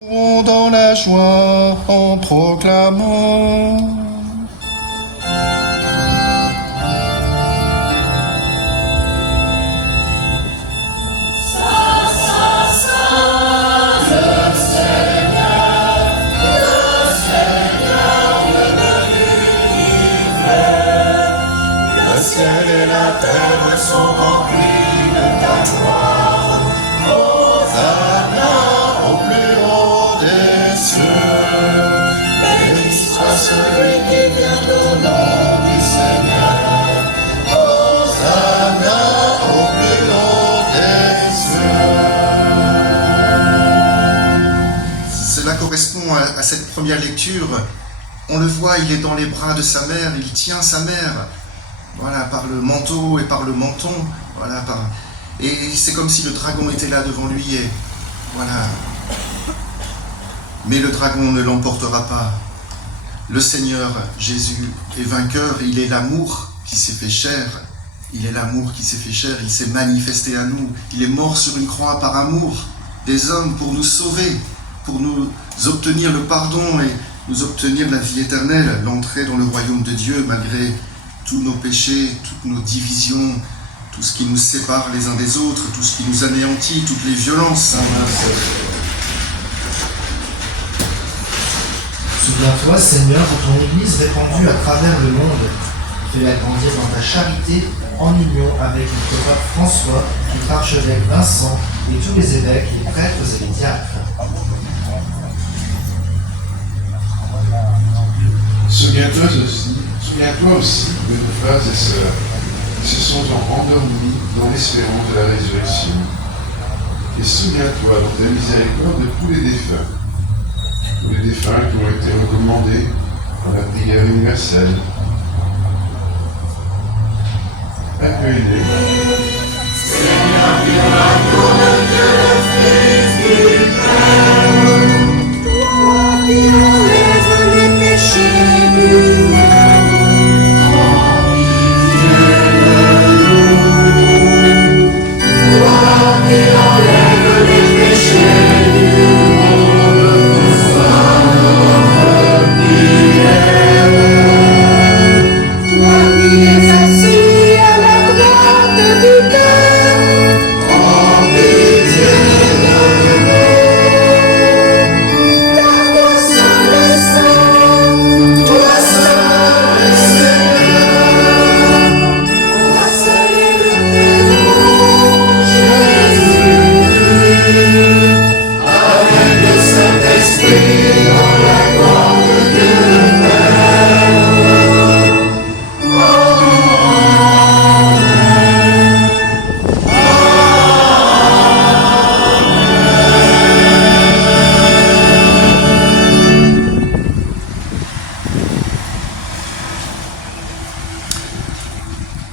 Dans la joie en proclamant le ciel et la terre sont remplis de ta gloire. Hosanna au plus haut des cieux. Béni soit celui qui vient au nom du Seigneur. Hosanna au plus haut des cieux. Cela correspond à cette première lecture. On le voit, il est dans les bras de sa mère, il tient sa mère. Voilà, par le manteau et par le menton, voilà, et c'est comme si le dragon était là devant lui, et voilà. Mais le dragon ne l'emportera pas. Le Seigneur Jésus est vainqueur, il est l'amour qui s'est fait chair. Il est l'amour qui s'est fait chair, il s'est manifesté à nous. Il est mort sur une croix par amour des hommes pour nous sauver, pour nous obtenir le pardon et nous obtenir la vie éternelle, l'entrée dans le royaume de Dieu malgré tous nos péchés, toutes nos divisions, tout ce qui nous sépare les uns des autres, tout ce qui nous anéantit, toutes les violences. Souviens-toi, Seigneur, de ton Église répandue à travers le monde. Fais-la grandir dans ta charité, en union avec notre pape François, notre archevêque Vincent et tous les évêques, les prêtres et les diacres. Souviens-toi aussi de nos frères et sœurs qui se sont endormis dans l'espérance de la résurrection. Et souviens-toi dans ta miséricorde de tous les défunts qui ont été recommandés dans la prière universelle. Accueille-les. Seigneur, miracle de Dieu, le Fils du Père, toi qui enlèves les péchés du monde.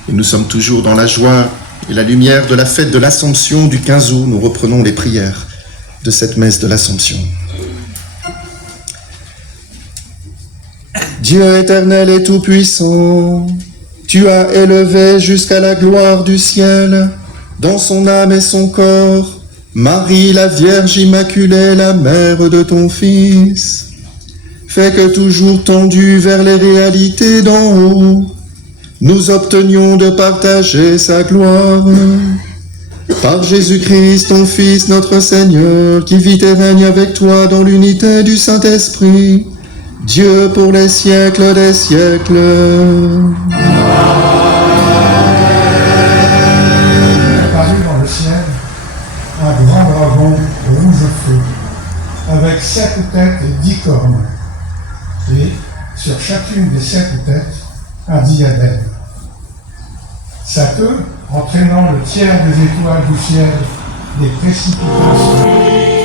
Nous sommes toujours dans la joie et la lumière de la fête de l'Assomption du 15 août. Nous reprenons les prières de cette messe de l'Assomption. Dieu éternel et tout-puissant, tu as élevé jusqu'à la gloire du ciel, dans son âme et son corps, Marie la Vierge Immaculée, la mère de ton Fils. Fais que toujours tendus vers les réalités d'en haut, nous obtenions de partager sa gloire. Par Jésus-Christ, ton Fils, notre Seigneur, qui vit et règne avec toi dans l'unité du Saint-Esprit, Dieu pour les siècles des siècles. Apparut dans le ciel un grand dragon rouge feu, avec 7 têtes et 10 cornes, et sur chacune des 7 têtes, un diadème. Sa queue, entraînant le tiers des étoiles du ciel, les précipitations. Oh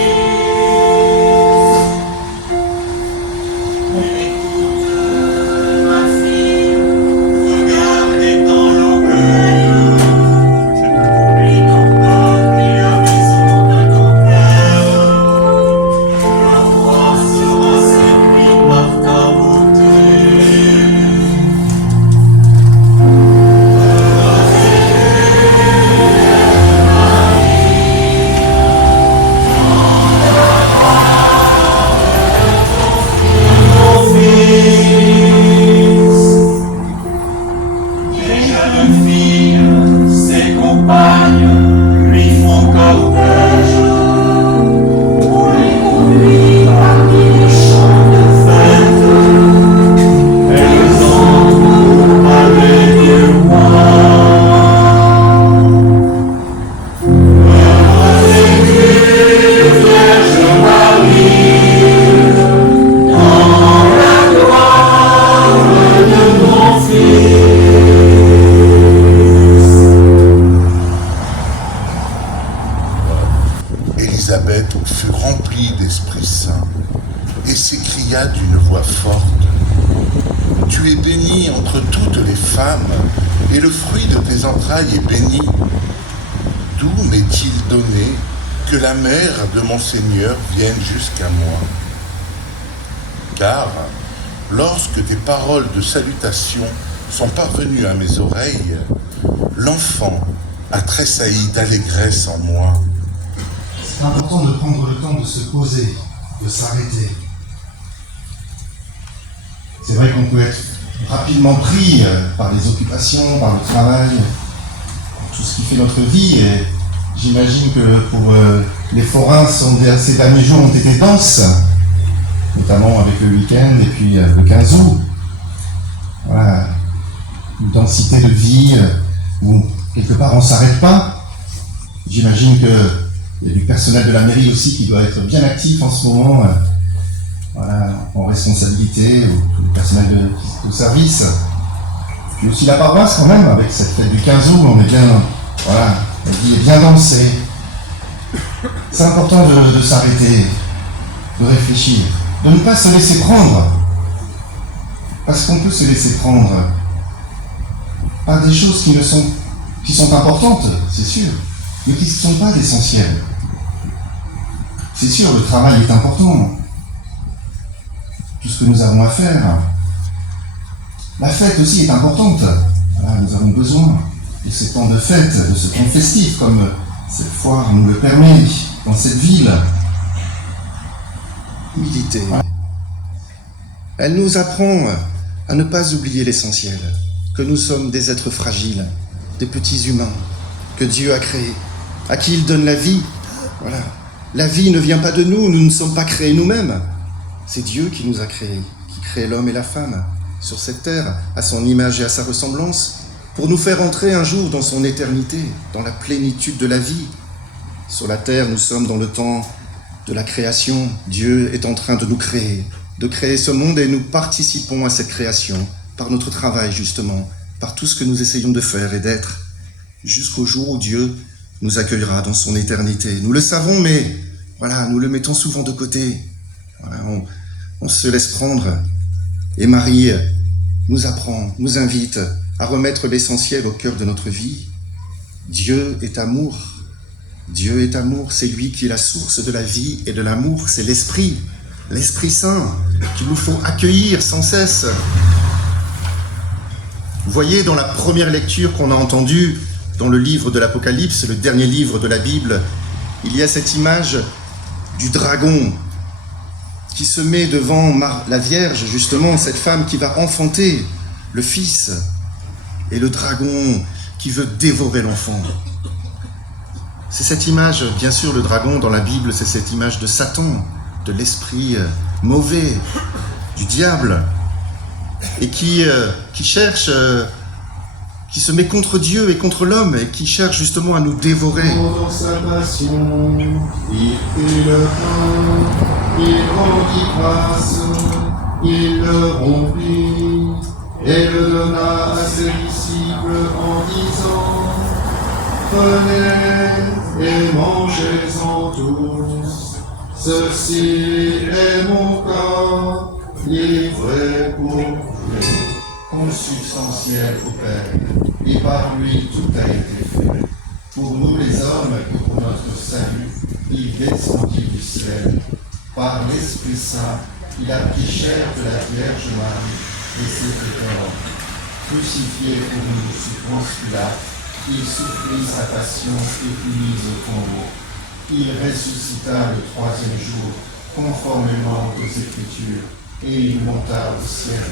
bénie entre toutes les femmes, et le fruit de tes entrailles est béni. D'où m'est-il donné que la mère de mon Seigneur vienne jusqu'à moi? Car, lorsque tes paroles de salutation sont parvenues à mes oreilles, l'enfant a tressailli d'allégresse en moi. C'est important de prendre le temps de se poser, de s'arrêter. C'est vrai qu'on peut être rapidement pris par les occupations, par le travail, par tout ce qui fait notre vie. Et j'imagine que pour les forains, ces derniers jours ont été denses, notamment avec le week-end et puis le 15 août. Voilà, une densité de vie où quelque part on ne s'arrête pas. J'imagine qu'il y a du personnel de la mairie aussi qui doit être bien actif en ce moment, en responsabilité, ou tout le personnel de service. Puis aussi la paroisse quand même, avec cette fête du 15 août, on est bien, la vie est bien dansée. C'est important de s'arrêter, de réfléchir, de ne pas se laisser prendre. Parce qu'on peut se laisser prendre par des choses qui sont importantes, c'est sûr, mais qui ne sont pas essentielles. C'est sûr, le travail est important. Tout ce que nous avons à faire. La fête aussi est importante. Voilà, nous avons besoin de ces temps de fête, de ce temps festif, comme cette foire nous le permet dans cette ville. Humilité. Elle nous apprend à ne pas oublier l'essentiel, que nous sommes des êtres fragiles, des petits humains, que Dieu a créés, à qui il donne la vie. Voilà. La vie ne vient pas de nous, nous ne sommes pas créés nous-mêmes. C'est Dieu qui nous a créés, qui crée l'homme et la femme sur cette terre, à son image et à sa ressemblance, pour nous faire entrer un jour dans son éternité, dans la plénitude de la vie. Sur la terre, nous sommes dans le temps de la création. Dieu est en train de nous créer, de créer ce monde, et nous participons à cette création par notre travail justement, par tout ce que nous essayons de faire et d'être, jusqu'au jour où Dieu nous accueillera dans son éternité. Nous le savons, mais voilà, nous le mettons souvent de côté. Voilà, on se laisse prendre. Et Marie nous apprend, nous invite à remettre l'essentiel au cœur de notre vie. Dieu est amour. Dieu est amour, c'est lui qui est la source de la vie et de l'amour, c'est l'Esprit Saint qu'il nous faut accueillir sans cesse. Vous voyez, dans la première lecture qu'on a entendue, dans le livre de l'Apocalypse, le dernier livre de la Bible, il y a cette image du dragon qui se met devant la Vierge, justement, cette femme qui va enfanter le Fils, et le dragon qui veut dévorer l'enfant. C'est cette image, bien sûr, le dragon dans la Bible, c'est cette image de Satan, de l'esprit mauvais, du diable, et qui cherche, qui se met contre Dieu et contre l'homme, et qui cherche justement à nous dévorer. Pendant sa passion, il prit le pain, il rendit grâce, il le rompit, et le donna à ses disciples en disant: Prenez et mangez-en tous, ceci est mon corps, livré pour vous. Consubstantiel au Père, et par lui tout a été fait. Pour nous les hommes et pour notre salut, il descendit du ciel. Par l'Esprit Saint, il a pris chair de la Vierge Marie et s'est fait homme. Crucifié pour nous sous Ponce Pilate, il souffrit sa passion et fut mis au tombeau. Il ressuscita le troisième jour, conformément aux Écritures, et il monta au ciel.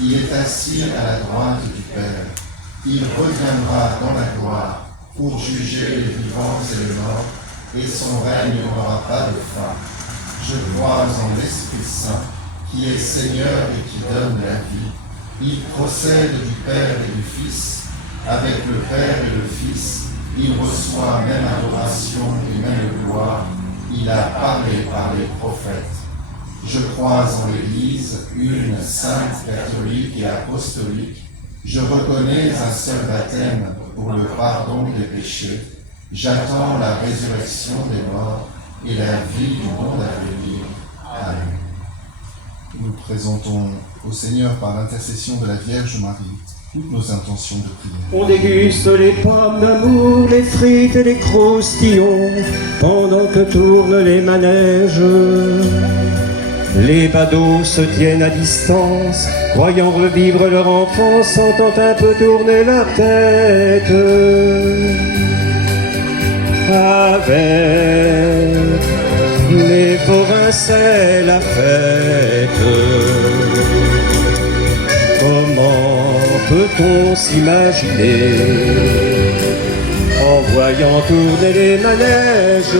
Il est assis à la droite du Père. Il reviendra dans la gloire pour juger les vivants et les morts, et son règne n'aura pas de fin. Je crois en l'Esprit Saint, qui est Seigneur et qui donne la vie. Il procède du Père et du Fils. Avec le Père et le Fils, il reçoit même adoration et même gloire. Il a parlé par les prophètes. Je crois en l'Église, une sainte, catholique et apostolique. Je reconnais un seul baptême pour le pardon des péchés. J'attends la résurrection des morts et la vie du monde à venir. Amen. Nous présentons au Seigneur par l'intercession de la Vierge Marie toutes nos intentions de prière. On déguste les pommes d'amour, les frites et les croustillons, pendant que tournent les manèges. Les badauds se tiennent à distance, croyant revivre leur enfance, sentant un peu tourner la tête. Avec les forains, c'est la fête. Comment peut-on s'imaginer, en voyant tourner les manèges,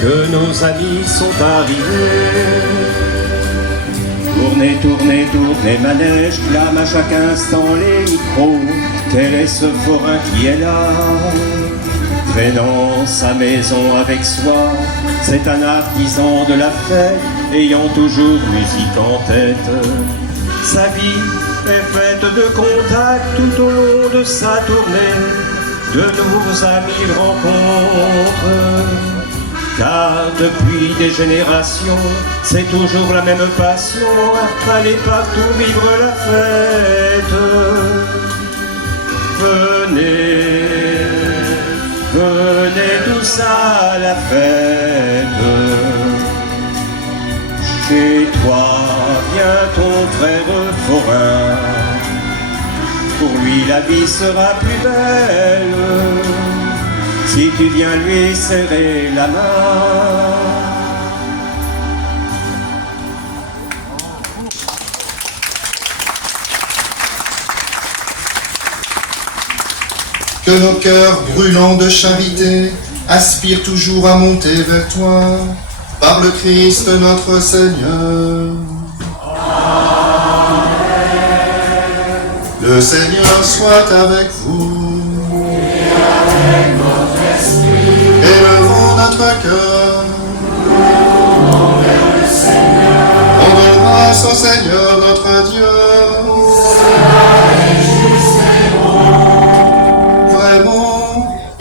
que nos amis sont arrivés? Tournez, tournez, tournez, manège, clame à chaque instant les micros. Quel est ce forain qui est là, traînant sa maison avec soi? C'est un artisan de la fête, ayant toujours musique en tête. Sa vie est faite de contacts tout au long de sa tournée, de nouveaux amis il rencontre. Car depuis des générations, c'est toujours la même passion, aller partout vivre la fête. Venez, venez tous à la fête. Chez toi vient ton frère forain, pour lui la vie sera plus belle, si tu viens lui serrer la main. Que nos cœurs brûlants de charité aspirent toujours à monter vers toi, par le Christ notre Seigneur. Amen. Le Seigneur soit avec vous. Et avec votre esprit. Élevons notre cœur. Vers le Seigneur. Rendons grâce au Seigneur notre Dieu.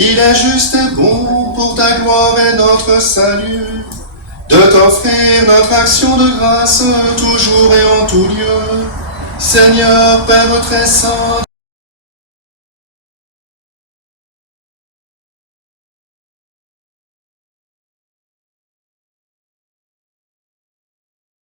Il est juste et bon pour ta gloire et notre salut, de t'offrir notre action de grâce toujours et en tout lieu. Seigneur, Père très saint,